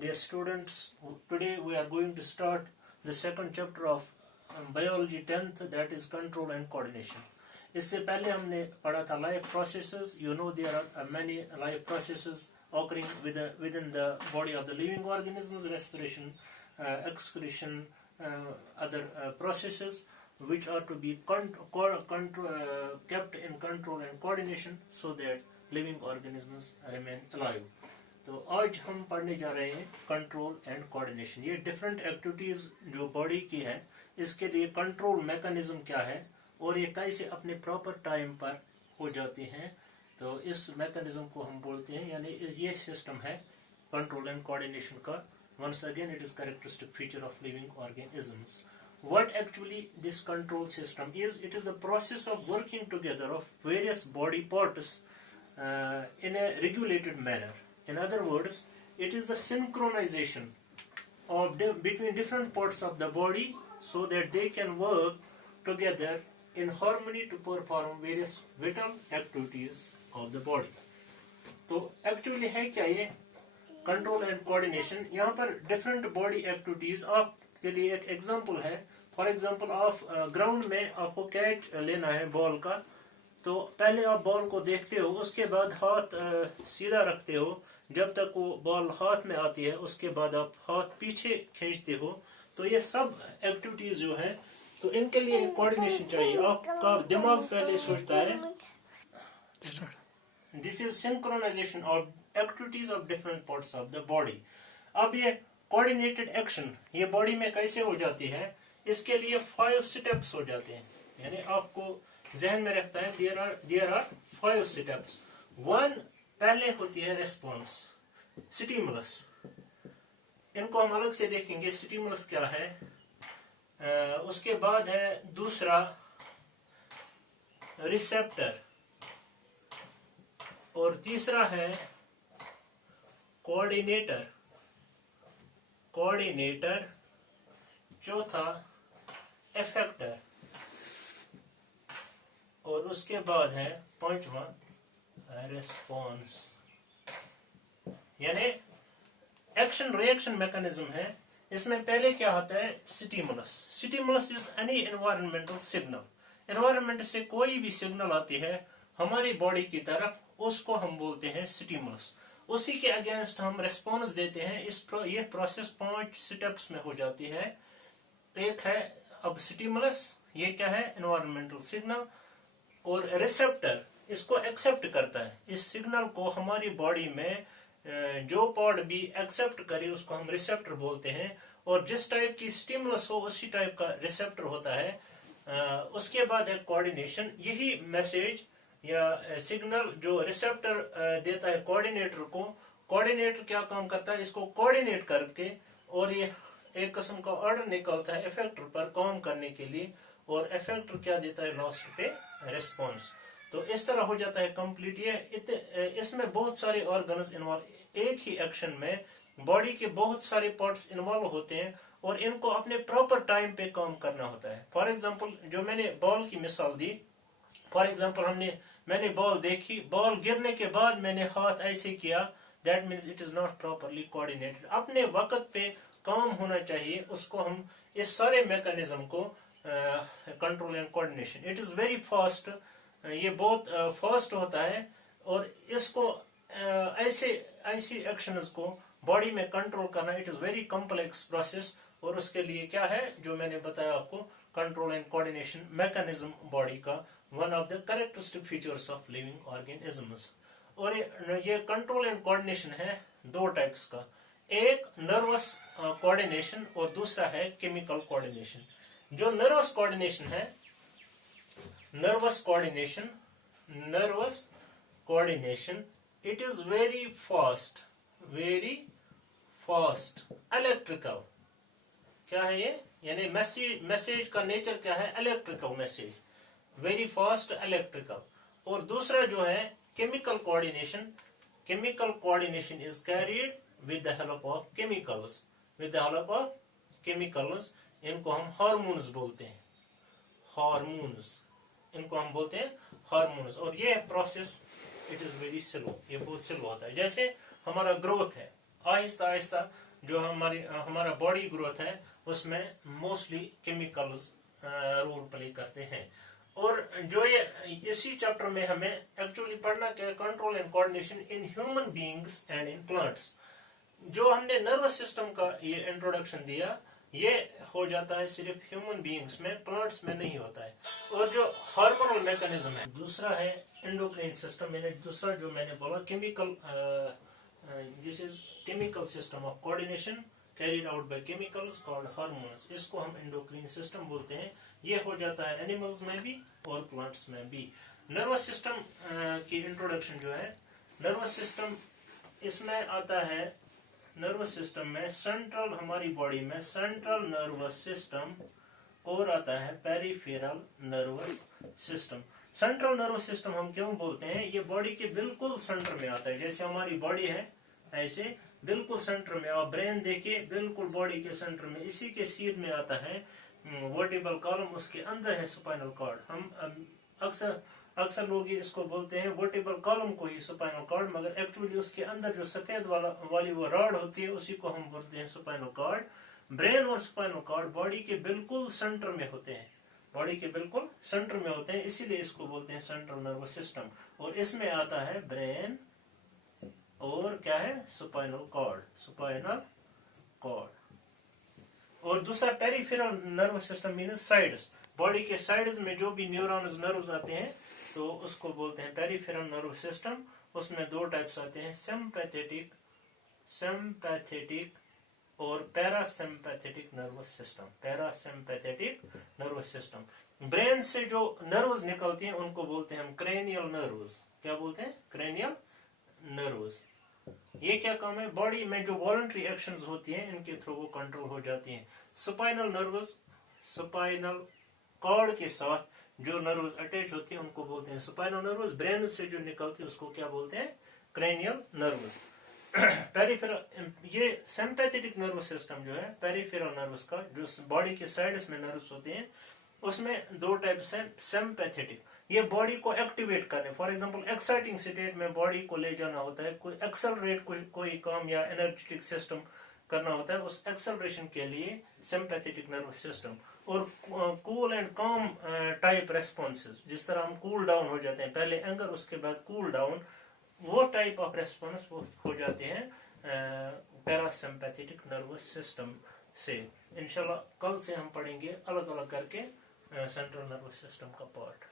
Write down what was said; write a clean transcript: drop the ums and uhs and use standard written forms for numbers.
dear students. Today we are going to start the second chapter of biology 10th, that is control and coordination. इससे पहले हमने पढ़ा था life processes. You know there are many life processes occurring within the body of the living organisms, respiration, excretion, other processes which are to be kept in control and coordination so that living organisms remain alive. तो आज हम पढ़ने जा रहे हैं control and coordination. ये different activities जो body की है, इसके लिए कंट्रोल मैकेनिज्म क्या है और ये कैसे अपने प्रॉपर टाइम पर हो जाती हैं. तो इस मैकेनिज्म को हम बोलते हैं, यानी ये सिस्टम है कंट्रोल एंड कोऑर्डिनेशन का. Once again it is characteristic feature of living organisms. What actually this control system is? It is the process of working together of various body parts in a regulated manner. In other words, it is the synchronization of between different parts of the body so that they can work together in harmony to perform various vital activities of the body. तो actually है क्या ये control and coordination? यहाँ पर different body activities आपके लिए एक example है. For example, आप ग्राउंड में आपको कैच लेना है बॉल का, तो पहले आप बॉल को देखते हो, उसके बाद हाथ सीधा रखते हो जब तक वो बॉल हाथ में आती है, उसके बाद आप हाथ पीछे खींचते हो. तो ये सब एक्टिविटीज जो है, तो इनके लिए कोऑर्डिनेशन चाहिए. आपका दिमाग पहले सोचता है. This is synchronization of activities of different parts of the body. अब ये कोऑर्डिनेटेड एक्शन ये बॉडी में कैसे हो जाती है, इसके लिए 5 स्टेप्स हो जाते हैं. यानी आपको जहन में रखता है देयर आर 5 स्टेप्स. 1 पहले होती है रेस्पॉन्स, स्टिमुलस. इनको हम अलग से देखेंगे स्टिमुलस क्या है. उसके बाद है दूसरा रिसेप्टर, और तीसरा है कोऑर्डिनेटर. चौथा इफेक्टर, और उसके बाद है पांचवा रेस्पॉन्स. यानी एक्शन रिएक्शन मैकेनिज्म है. इसमें पहले क्या होता है stimulus. Stimulus is any environmental signal. Environment से कोई भी सिग्नल आती है हमारी बॉडी की तरफ, उसको हम बोलते हैं स्टिमुलस. उसी के अगेंस्ट हम रेस्पॉन्स देते हैं. ये प्रोसेस 5 स्टेप्स में हो जाती है. एक है अब स्टिमुलस, ये क्या है एनवायरमेंटल सिग्नल, और रिसेप्टर इसको एक्सेप्ट करता है. इस सिग्नल को हमारी बॉडी में जो पार्ट भी एक्सेप्ट करे उसको हम रिसेप्टर बोलते हैं, और जिस टाइप की स्टिमुलस हो उसी टाइप का रिसेप्टर होता है. उसके बाद है कोऑर्डिनेशन. यही मैसेज या सिग्नल जो रिसेप्टर देता है कोऑर्डिनेटर को, कोऑर्डिनेटर क्या काम करता है इसको कोऑर्डिनेट करके, और ये एक किस्म का ऑर्डर निकलता है इफेक्टर पर काम करने के लिए, और इफेक्टर क्या देता है लास्ट पे रिस्पॉन्स. तो इस तरह हो जाता है कंप्लीट. ये इसमें बहुत सारे ऑर्गन्स इन्वॉल्व, एक ही एक्शन में बॉडी के बहुत सारे पार्ट्स इन्वॉल्व होते हैं, और इनको अपने प्रॉपर टाइम पे काम करना होता है. फॉर एग्जाम्पल जो मैंने बॉल की मिसाल दी, फॉर एग्जाम्पल मैंने बॉल देखी, बॉल गिरने के बाद मैंने हाथ ऐसे किया, that means it is not properly coordinated. अपने वक्त पे काम होना चाहिए, उसको हम इस सारे मैकेनिज्म को control and coordination. It is very fast, ये बहुत फास्ट होता है, और इसको ऐसी एक्शंस को बॉडी में कंट्रोल करना it is very complex process. और उसके लिए क्या है जो मैंने बताया आपको, control and coordination mechanism body का one of the characteristic features of living organisms. और ये कंट्रोल एंड कोऑर्डिनेशन है 2 टाइप्स का. एक नर्वस कोऑर्डिनेशन और दूसरा है केमिकल कोऑर्डिनेशन. जो nervous coordination it is very fast electrical. क्या है ये, यानी मैसेज का नेचर क्या है, electrical message, very fast electrical. और दूसरा जो है chemical coordination is carried with the help of chemicals. इनको हम हार्मोन्स बोलते हैं. और ये process it is very slow, ये बहुत स्लो होता है. जैसे हमारा ग्रोथ है, आहिस्ता आहिस्ता जो हमारा बॉडी ग्रोथ है उसमें मोस्टली केमिकल्स रोल प्ले करते हैं। और जो ये इसी चैप्टर में हमें एक्चुअली पढ़ना क्या है, control and coordination in human beings and in plants. जो हमने नर्वस सिस्टम का ये इंट्रोडक्शन दिया, ये हो जाता है सिर्फ ह्यूमन बीइंग्स में, प्लांट्स में नहीं होता है। और जो हार्मोनल मैकेनिज्म है, दूसरा है एंडोक्राइन सिस्टम। दूसरा जो मैंने बोला chemical, this is chemical system of coordination carried out by chemicals called hormones. इसको हम एंडोक्राइन सिस्टम बोलते हैं। ये हो जाता है एनिमल्स में भी और प्लांट्स में भी। नर्वस सिस्टम की इंट्रोडक्शन जो है, नर्वस सिस्टम इसमें आता है, नर्वस सिस्टम में सेंट्रल, हमारी बॉडी में सेंट्रल नर्वस सिस्टम और आता है peripheral nervous system. Central nervous system हम क्यों बोलते हैं, ये बॉडी के बिल्कुल सेंटर में आता है। जैसे हमारी बॉडी है ऐसे बिल्कुल सेंटर में, और ब्रेन देखिए बिल्कुल बॉडी के सेंटर में, इसी के सीध में आता है वर्टिब्रल कॉलम, उसके अंदर है स्पाइनल कॉर्ड। हम अक्सर लोग इसको बोलते हैं वर्टिब्रल कॉलम को ही स्पाइनल कॉर्ड, मगर एक्चुअली उसके अंदर जो सफेद वाली वो रॉड होती है उसी को हम बोलते हैं स्पाइनल कॉर्ड। ब्रेन और स्पाइनल कॉर्ड बॉडी के बिल्कुल सेंटर में होते हैं, बॉडी के बिल्कुल सेंटर में होते हैं, इसीलिए इसको बोलते हैं सेंट्रल नर्वस सिस्टम। और इसमें आता है ब्रेन और क्या है, स्पाइनल कॉर्ड। और दूसरा peripheral nervous system means sides, body के साइड्स में जो भी न्यूरॉन्स नर्व्स आते हैं तो उसको बोलते हैं पेरिफेरल नर्वस सिस्टम। उसमें दो टाइप्स आते हैं, सिंपैथेटिक और parasympathetic nervous system. Parasympathetic nervous system, brain से जो नर्व्स निकलती हैं उनको बोलते हैं हम क्रेनियल नर्व्स। क्या बोलते हैं, क्रेनियल नर्व्स। ये क्या काम है, बॉडी में जो वॉलंटरी एक्शंस होती हैं इनके थ्रू वो कंट्रोल हो जाती हैं। स्पाइनल नर्व्स, स्पाइनल कॉर्ड के साथ जो नर्व्स अटैच होती हैं उनको बोलते हैं स्पाइनल नर्व्स। ब्रेन से जो निकलती है उसको क्या बोलते हैं, क्रेनियल नर्व्स। पेरिफेरल, ये सिंपैथेटिक नर्वस सिस्टम जो है पेरिफेरल नर्व्स का, जो बॉडी के साइड्स में नर्व्स होते हैं उसमें दो टाइप्स हैं। सिंपैथेटिक, ये बॉडी को एक्टिवेट करने, फॉर एग्जांपल एक्साइटिंग स्टेट में बॉडी को ले जाना होता है, कोई एक्सेलरेट कोई काम या एनर्जेटिक सिस्टम करना होता है, उस एक्सेलरेशन के लिए सिंपैथेटिक नर्वस सिस्टम। और कूल एंड काम टाइप रेस्पॉन्सेज, जिस तरह हम कूल डाउन हो जाते हैं, पहले एंगर उसके बाद कूल डाउन, वो टाइप ऑफ रेस्पॉन्स वो हो जाते हैं पैरासिम्पैथेटिक नर्वस सिस्टम से। इंशाल्लाह कल से हम पढ़ेंगे अलग अलग करके सेंट्रल नर्वस सिस्टम का पार्ट।